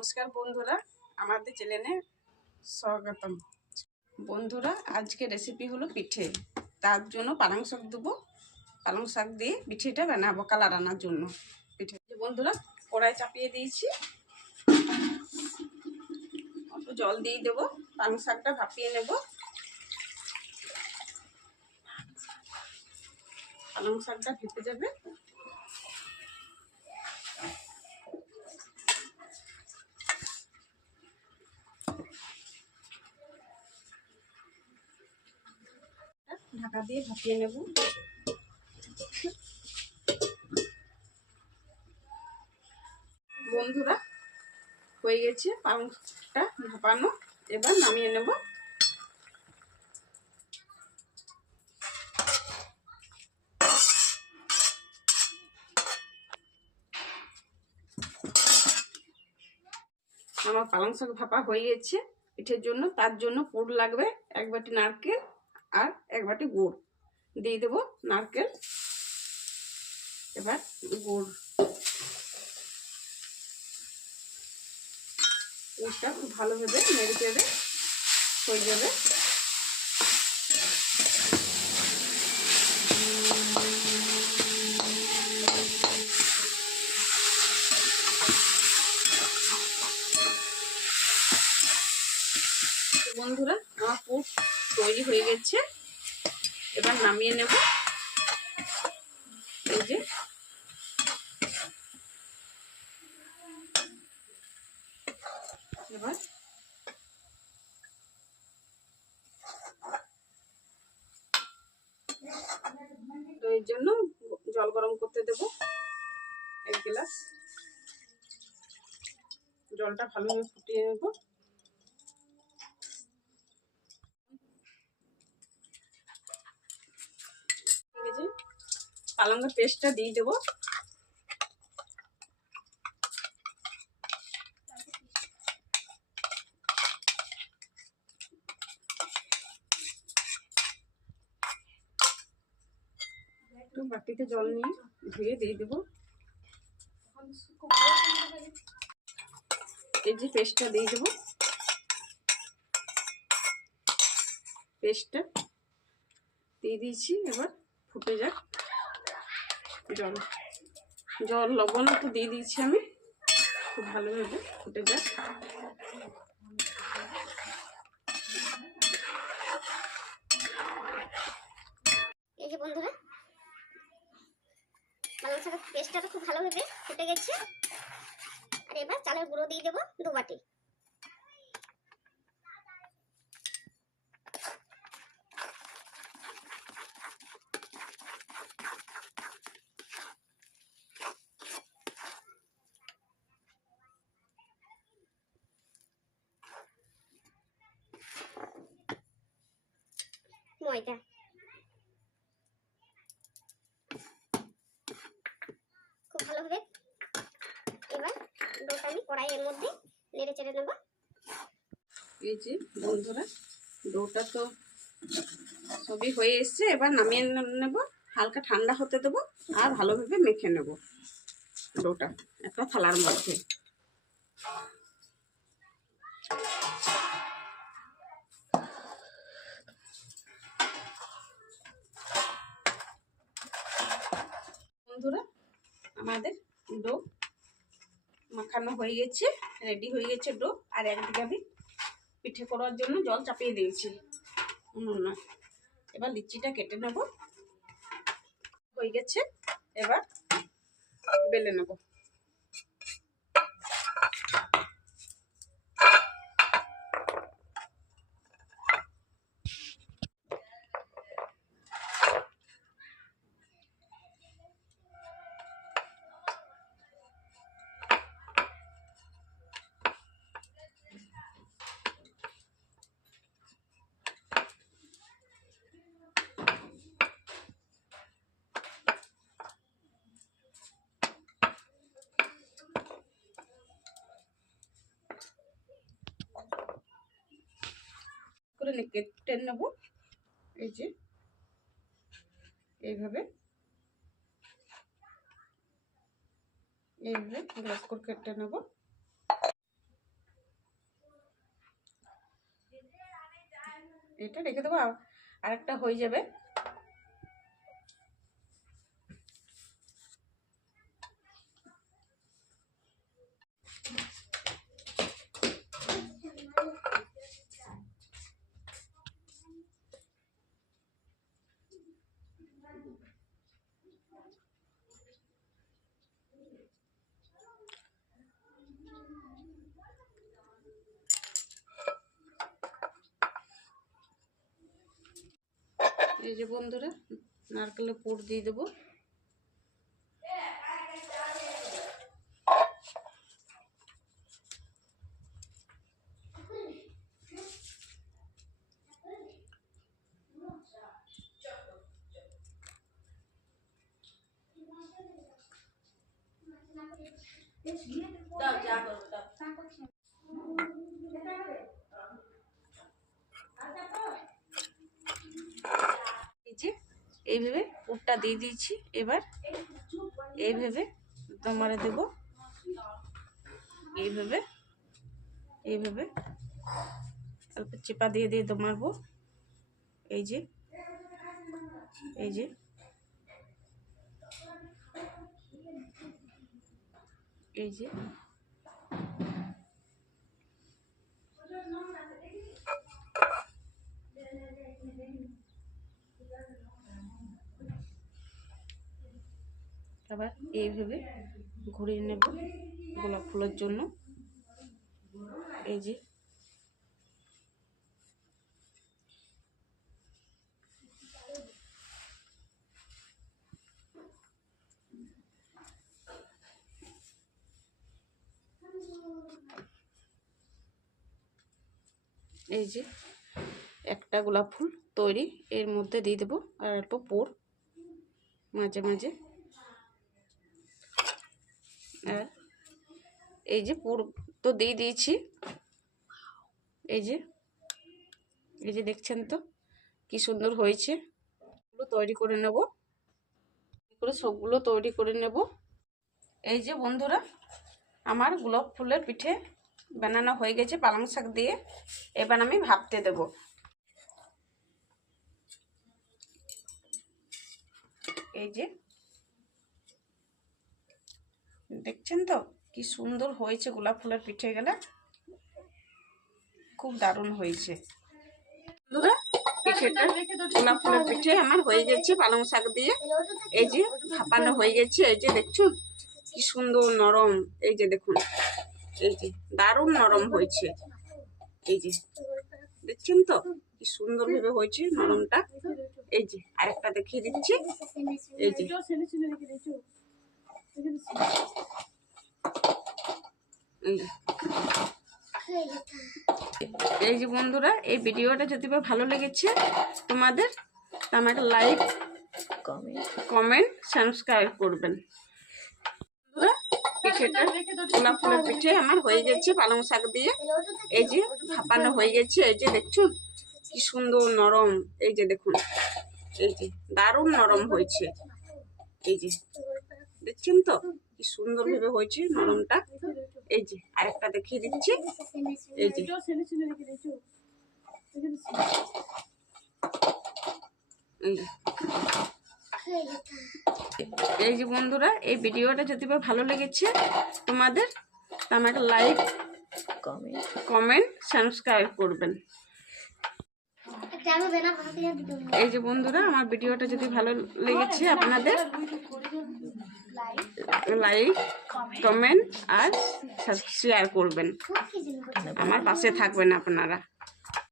নমস্কার বন্ধুরা, আমাদের চ্যানেলে স্বাগতম। বন্ধুরা, আজকে রেসিপি হলো পিঠে। তার জন্য পালং শাক দেবো। পালং শাক দিয়ে পিঠেটা বানাবো কালার আনার জন্য। পিঠে বন্ধুরা, কড়াই চাপিয়ে দিয়েছি, একটু জল দিয়ে দেবো। পালং শাকটা ভাপিয়ে নেব। পালং শাকটা ভেপে যাবে। ঢাকা দিয়ে ভাপিয়ে নেব। বন্ধুরা, হয়ে গেছে পালং শাকটা ভাপানো। এবার নামিয়ে নেব। আমার পালং শাক ভাপা হয়ে গেছে পিঠের জন্য। তার জন্য পুর লাগবে 1 বাটি নারকেল আর 1 বাটি গুড় দিয়ে দেবো। নারকেল, এবার গুড়, গুড়টা খুব ভালোভাবে নেড়ে চেড়ে হয়ে যাবে। বন্ধুরা, আমার পুর তৈরি হয়ে গেছে। এবার নামিয়ে নেব। এই যে এবার এর জন্য জল গরম করতে দেব 1 গ্লাস। জলটা ভালোভাবে ফুটিয়ে নেব। ঠিক আছে, পালংয়ের পেস্টটা দিয়ে দেবো। একটু বাটিতে জল নিয়ে ধুয়ে দিয়ে দেবো। এই যে পেস্টটা দিয়ে দেবো। পেস্টটা দিয়ে দিয়েছি। এবার ফুটে যাক জল। জল লবণ একটু দিয়ে দিয়েছি আমি। খুব ভালোভাবে ফুটে যাক। এই যে বন্ধুরা, পালং শাকের পেস্টটা খুব ভালোভাবে ফুটে গেছে। আর এবার চালের গুঁড়ো দিয়ে দেবো 2 বাটি। ময়দা খুব ভালোভাবে এবার ডোটা আমি কড়াইয়ের মধ্যে নেড়ে চেড়ে নেব। এই যে বন্ধুরা, ডোটা তো সবই হয়ে এসছে। এবার নামিয়ে নেব। হালকা ঠান্ডা হতে দেবো আর ভালোভাবে মেখে নেব ডোটা একটা থালার মধ্যে। বন্ধুরা, আমাদের ডো মাখানো হয়ে গেছে, রেডি হয়ে গেছে ডো। আর একদিকে আমি পিঠে করার জন্য জল চাপিয়ে দিয়েছি উনুনে। এবার লিচিটা কেটে নেব। হয়ে গেছে, এবার বেলে নেব। করে কেটে নেব। এই যে এইভাবে গ্লাস করে কেটে নেব। এটা রেখে দেবো, আরেকটা হয়ে যাবে। এই যে বন্ধুরা, নারকেলের পুর দিয়ে দেবো। এই যে এইভাবে পুরটা দিয়ে দিয়েছি। এবার এইভাবে তোমারে দেব, এইভাবে এইভাবে অল্প চেপা দিয়ে দিয়ে দমাবো। এই যে এই যে এই যে আবার এইভাবে ঘুরিয়ে নেব গোলাপ ফুলের জন্য। এই যে এই যে একটা গোলাপ ফুল তৈরি, এর মধ্যে দিয়ে দেবো আর অল্প পুর মাঝে মাঝে। আর এই যে পুর তো দিয়ে দিয়েছি। এই যে এই যে দেখছেন তো কি সুন্দর হয়েছে। তৈরি করে নেব, করে সবগুলো তৈরি করে নেব। এই যে বন্ধুরা, আমার গোলাপ ফুলের পিঠে বানানো হয়ে গেছে পালং শাক দিয়ে। এবার আমি ভাপতে দেব। এই যে দেখছেন তো কি সুন্দর হয়েছে গোলাপ ফুলের পিঠে গেলে, খুব দারুণ হয়েছে। পিঠেটা গোলাপ ফুলের পিঠে আমার হয়ে গেছে পালং শাক দিয়ে। এই যে ভাপানো হয়ে গেছে। এই যে দেখছুন কি সুন্দর নরম। এই যে দেখুন, এই যে দারুণ নরম হয়েছে। এই যে দেখছেন তো কি সুন্দর ভাবে হয়েছে নরমটা। এই যে আরেকটা দেখিয়ে দিচ্ছি। এই যে এই যে বন্ধুরা, এই ভিডিওটা যদি ভালো লেগেছে তোমাদের, আমাকে লাইক কমেন্ট সাবস্ক্রাইব করবেন। পিঠেটা গোলাপ ফুলের পিঠে আমার হয়ে গেছে পালং শাক দিয়ে। এই যে ভাপানো হয়ে গেছে। এই যে দেখছুন কি সুন্দর নরম। এই যে দেখুন, এই যে দারুণ নরম হয়েছে। এই যে দেখছেন তো কি সুন্দর ভাবে হয়েছে নরমটা। এই যে আরেকটা দেখিয়ে দিচ্ছি। এই যে এই যে বন্ধুরা, এই ভিডিওটা যদি ভালো লেগেছে তোমাদের, আমাকে লাইক কমেন্ট সাবস্ক্রাইব করবেন। এই যে বন্ধুরা, আমার ভিডিওটা যদি ভালো লেগেছে আপনাদের, লাইক কমেন্ট আর শেয়ার করবেন। আমার পাশে থাকবেন আপনারা।